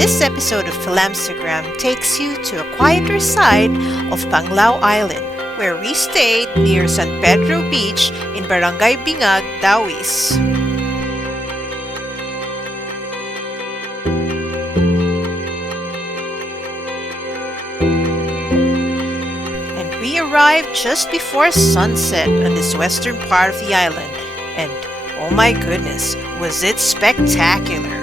This episode of FilAmstagram takes you to a quieter side of Panglao Island, where we stayed near San Pedro Beach in Barangay Bingag, Dauis. And we arrived just before sunset on this western part of the island, and oh my goodness, was it spectacular!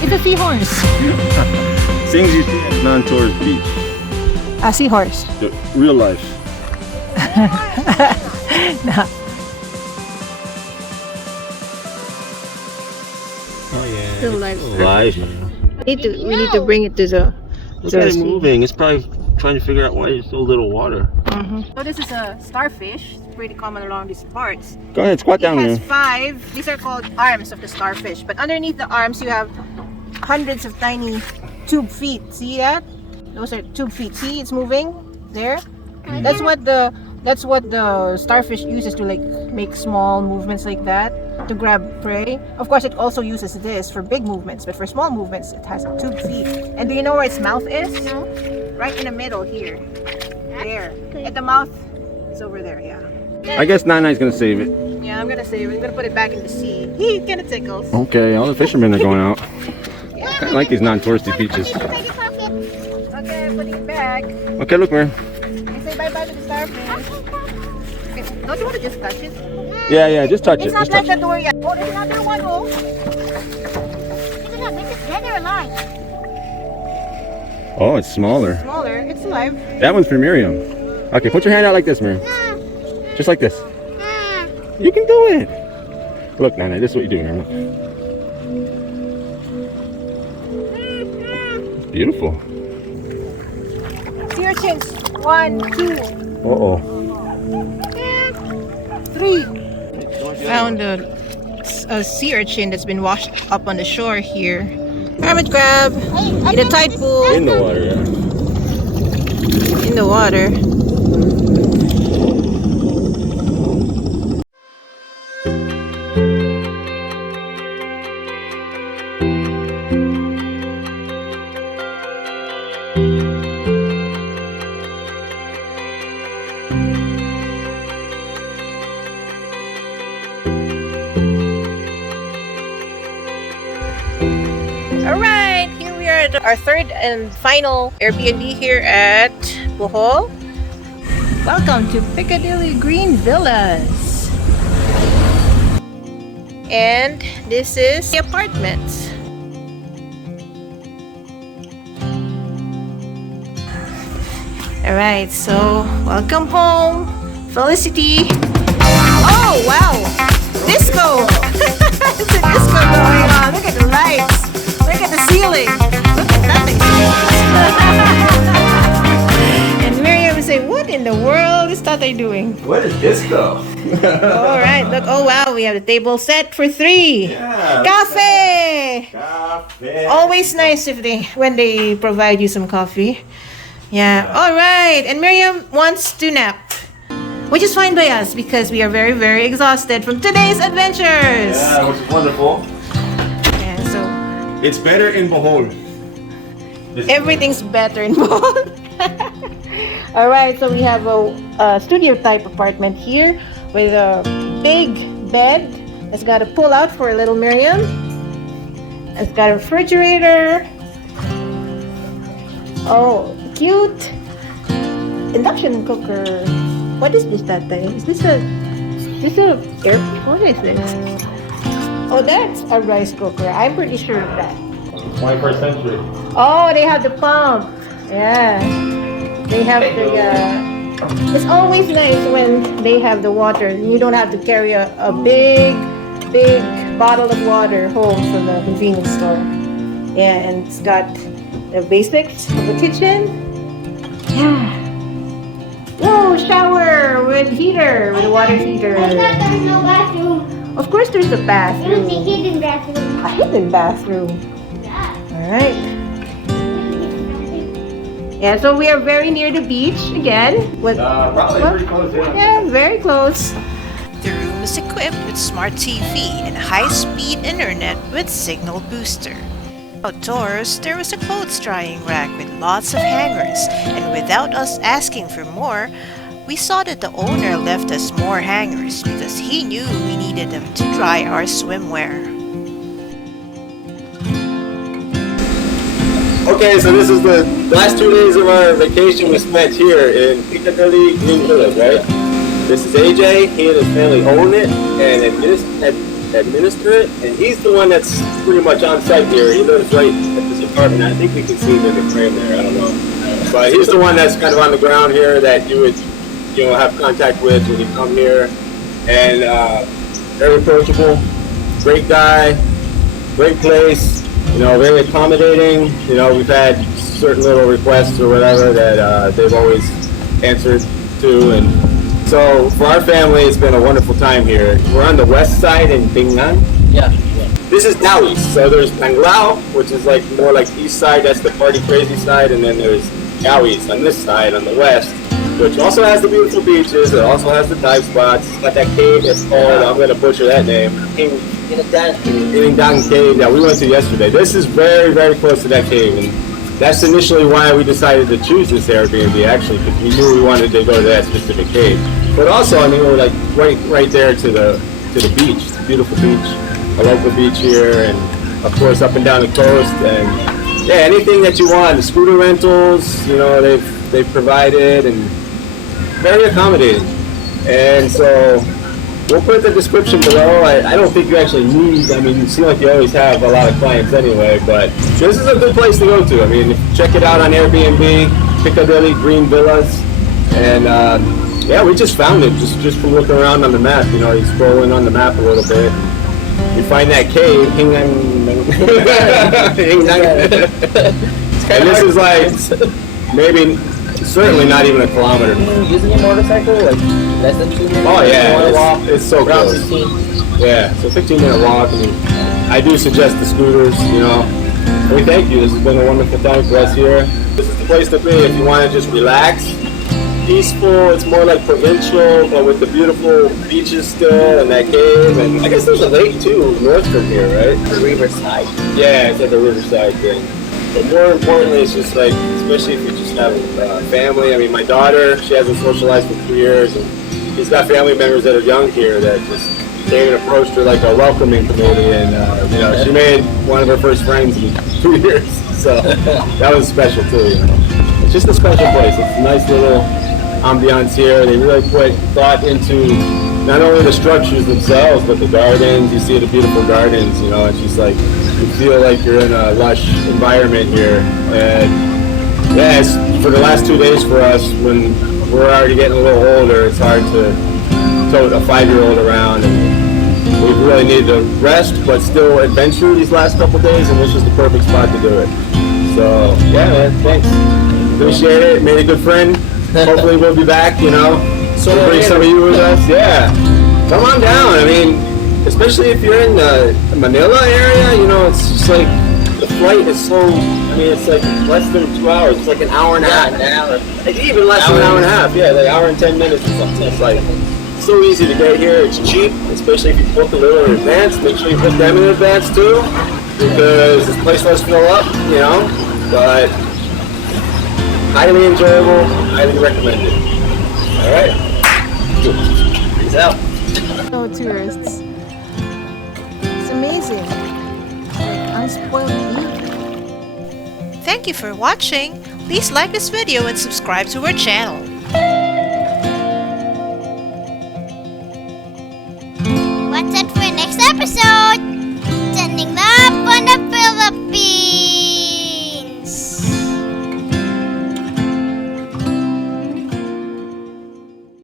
It's a seahorse. Things you see at non-tourist beach. A seahorse. The real life. Nah. Oh yeah. Still live. Life. We need to bring it to the. Look at it moving. It's probably trying to figure out why there's so little water. So this is a starfish. It's pretty common along these parts. Go ahead, squat down It has here. 5. These are called arms of the starfish. But underneath the arms, you have hundreds of tiny tube feet. See that? Those are tube feet. See, it's moving there. That's what the starfish uses to like make small movements like that to grab prey. Of course, it also uses this for big movements, but for small movements, it has tube feet. And do you know where its mouth is? No. Right in the middle here. There. And the mouth is over there. Yeah. I guess Nana's gonna save it. Yeah, I'm gonna save it. I'm gonna put it back in the sea. He kind of tickles. Okay, all the fishermen are going out. Yeah. I like these non-touristy beaches. Okay, I'm putting it back. Okay, look, man. I say bye-bye to the starfish. Okay, don't you want to just touch it? Yeah, just touch It's it. not Just like touch the door yet. Oh, there's another one, oh. Oh, it's smaller. Smaller. It's alive. That one's for Miriam. Okay, put your hand out like this, Miriam. Just like this. You can do it. Look, Nana, this is what you do, Miriam. It's beautiful. Sea urchins. 1, 2, Uh-oh. 3. Found a sea urchin that's been washed up on the shore here. Hermit crab in a tide pool. In the water, yeah. In the water. Alright, here we are at our third and final Airbnb here at Bohol. Welcome to Picadilly Green Villas. And this is the apartment. Alright, so welcome home, Felicity. Oh wow, disco! There's a disco going on. Look at the lights. Look at the ceiling. Look at that thing. they doing? What is disco? All right, look. Oh, wow. We have the table set for 3. Yeah. Cafe! Cafe. Always nice when they provide you some coffee. Yeah. All right. And Miriam wants to nap, which is fine by us because we are very, very exhausted from today's adventures. Yeah, which is wonderful. Yeah, so It's better in Bohol. everything's better in Bohol. All right. So we have a studio type apartment here with a big bed. It's got a pull out for little Miriam. It's got a refrigerator. Oh, cute induction cooker. What is this, Tatay? Is this a air? What is this? Oh, that's a rice cooker. I'm pretty sure of that. 21st century. Oh, they have the pump. Yeah, they have the. It's always nice when they have the water. You don't have to carry a big bottle of water home from the convenience store. Yeah, and it's got the basics of the kitchen. Yeah. Whoa, shower with heater, with a water heater. I thought there was no bathroom. Of course, there's a It was a bathroom. hidden bathroom. A hidden bathroom. All right. Yeah, so we are very near the beach again. With, Probably what? pretty close, yeah. Yeah, very close. The room is equipped with smart TV and high-speed internet with signal booster. Outdoors, there was a clothes drying rack with lots of hangers, and without us asking for more, we saw that the owner left us more hangers because he knew we needed them to dry our swimwear. Okay, so this is the last 2 days of our vacation we spent here in Picadilly Green Villas, right? This is AJ. He and his family own it and administer it, and he's the one that's pretty much on site here. He lives right at this apartment. I think we can see the frame there. I don't know, but he's the one that's kind of on the ground here that you would, have contact with when you come here. And very approachable, great guy, great place. Very accommodating. We've had certain little requests or whatever that they've always answered to, and so for our family, it's been a wonderful time here. We're on the west side in Pingnan. Yeah. This is Dauis. So there's Panglao, which is more like east side. That's the party crazy side, and then there's Dauis on this side on the west, which also has the beautiful beaches. It also has the dive spots. It's got that cave that's called, I'm going to butcher that name, Hinagdanan Cave that we went to yesterday. This is very, very close to that cave, and that's initially why we decided to choose this Airbnb, actually, because we knew we wanted to go to that specific cave. But also, we're like right there to the beach, the beautiful beach, a local beach here, and of course up and down the coast, and yeah, anything that you want. The scooter rentals, they've provided, and very accommodating. And so we'll put the description below. I don't think you actually need, you seem like you always have a lot of clients anyway, but this is a good place to go to. Check it out on Airbnb, Picadilly Green Villas, and yeah, we just found it just from looking around on the map. You scrolling on the map a little bit, you find that cave, and this is like maybe, certainly not even a kilometer. Using your motorcycle, like less than 2 minutes? Oh yeah, it's so around close. 15. Yeah, so 15-minute walk. I do suggest the scooters, We thank you. This has been a wonderful time for us here. This is the place to be if you want to just relax. Peaceful, it's more like provincial, but with the beautiful beaches still and that cave. And I guess there's a lake too, north from here, right? The riverside. Yeah, it's like a riverside thing. But more importantly, it's just like, especially if you just have family. My daughter, she hasn't socialized for 3 years, and she's got family members that are young here that just came and approached her like a welcoming committee, and she made one of her first friends in 2 years. So that was special too. It's just a special place. It's a nice little ambiance here. They really put thought into not only the structures themselves, but the gardens. You see the beautiful gardens. It's just like, you feel like you're in a lush environment here. And yeah, it's, for the last 2 days for us, when we're already getting a little older, it's hard to tote a 5-year-old around, and we really need to rest but still adventure these last couple days, and this is the perfect spot to do it. So yeah, man, thanks. Appreciate it. Made a good friend. Hopefully we'll be back, So We'll bring some of you with us. Yeah, come on down. I mean, especially if you're in the Manila area, you know, it's just like the flight is so. I mean, it's like less than 2 hours. It's like an hour and a half. An hour. Like even less than an hour and a half. Yeah, like an hour and 10 minutes or something. It's like so easy to get here. It's cheap, especially if you book a little in advance. Make sure you book them in advance too, because this place does fill up. You know, but highly enjoyable. Highly recommended. All right. Peace out. No tourists. It's amazing. Like unspoiled beauty. Thank you for watching. Please like this video and subscribe to our channel. What's it for next episode?